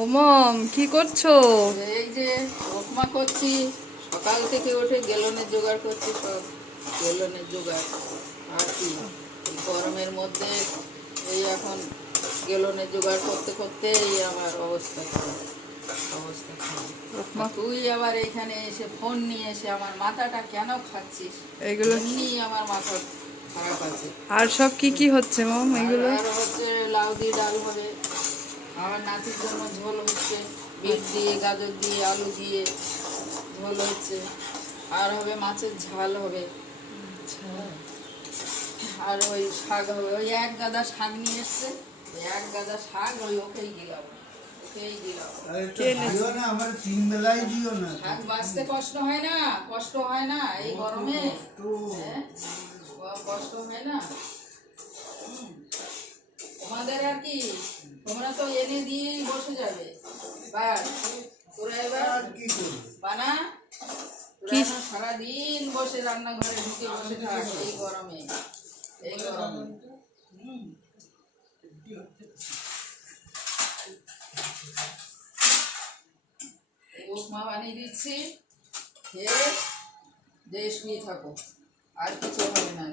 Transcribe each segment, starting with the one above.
ও মম কি করছো? এই যে উপমা করছি, সকাল থেকে উঠে গেলনের জোগাড় করছি, সব গেলনের জোগাড়। আর কি এই গরমের মধ্যে এই এখন গেলনের জোগাড় করতে করতে এই আমার অবস্থা খারাপ, অবস্থা খারাপ। উপমা তুই আবার এখানে এসে ফোন নিয়ে এসে আমার মাথাটা কেন খাচ্ছিস? এগুলো এমনি আমার মাথা খারাপ আছে। আর সব কি কি হচ্ছে মম এগুলো? আর হচ্ছে লাউ দিয়ে ডাল হবে, আমার নাতির জন্য ঝোল হচ্ছে, বিট দিয়ে গাজর দিয়ে আলু দিয়ে ঝোল হচ্ছে, আর হবে মাছের ঝাল হবে, আর ওই শাক হবে। ওই এক গাদা শাক নিয়ে এসছে, ওই এক গাদা শাক ওই ওকেই দিলাম, ওকেই দিলাম। শাক বাঁচতে কষ্ট হয় না, কষ্ট হয় না এই গরমে, হ্যাঁ কষ্ট হয় না তোমাদের? আর কি তোমরা তো এনে দিয়েই বসে যাবে, বাস তোরা এবার বানা, তোরা এখন সারাদিন বসে রান্নাঘরে ঢুকে বসে থাক এই গরমে, এই গরমে। উপমা বানিয়ে দিচ্ছি, খেয়ে যে শুয়ে থাকো, আর কিছু হবে না।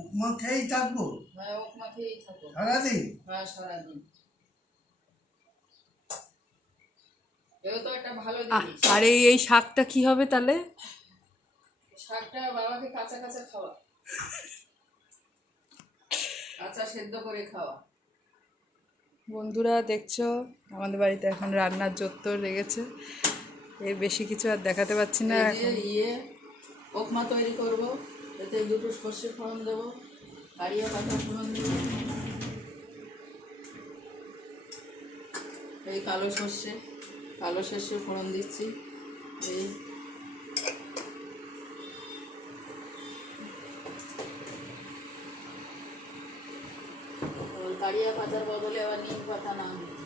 উপমা খেয়েই থাকবো? হ্যাঁ উপমা খেয়েই থাকো সারাদিন? হ্যাঁ সারাদিন। এও তো একটা ভালো জিনিস। আর এই শাকটা কি হবে তাহলে? শাকটা বাবাকে কাঁচা কাঁচা খাওয়া, কাঁচা সেদ্ধ করে খাওয়া। বন্ধুরা দেখছো আমাদের বাড়িতে এখন রান্নার জোর লেগেছে। এর বেশি কিছু আর দেখাতে পাচ্ছি না এই যে এখন। উপমা তৈরি করব, এতে দুটো সর্ষে ফোড়ন দেবো, কারিয়া পাতা ফোড়ন দেবো, এই কালো সর্ষে ফোড়ন দিচ্ছি, এই কারিয়া পাতার বদলে আবার নিম পাতা না দিচ্ছি।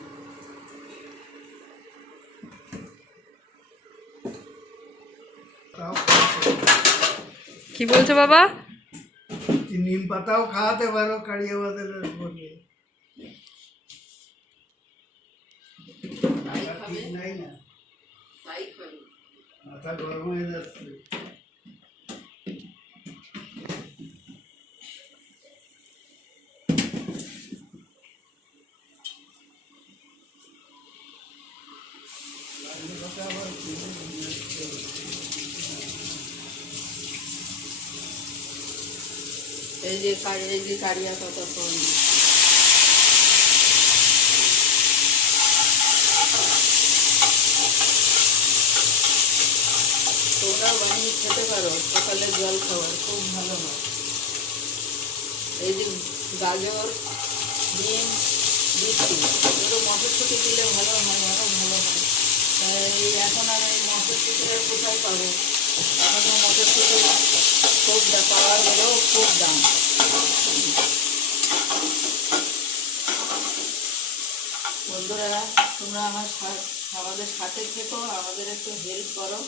কি বলছো বাবা? নিম পাতাও খাওয়াতে পারো কারিয়া বাদলের বলে, ঠিক নাই না, তাই খাবি। মাথা গরম হয়ে যাচ্ছে। এই যে কারিয়া পাতা ফোড়ন, তোমরাও বানিয়ে খেতে পারো, সকালে জল খাবার খুব ভালো হয়। এই যে গাজর, বিন দিচ্ছি, একটু মটরশুঁটি দিলে ভালো হয়, আরও ভালো হয়। এই এখন আর এই মটরশুঁটিটা কোথায় পাবো? এখন তো মটরশুঁটি খুব পাওয়া গেলেও খুব দাম। বন্ধুরা তোমরা আমাদের সাথে থেকো, আমাদের একটু হেল্প করো।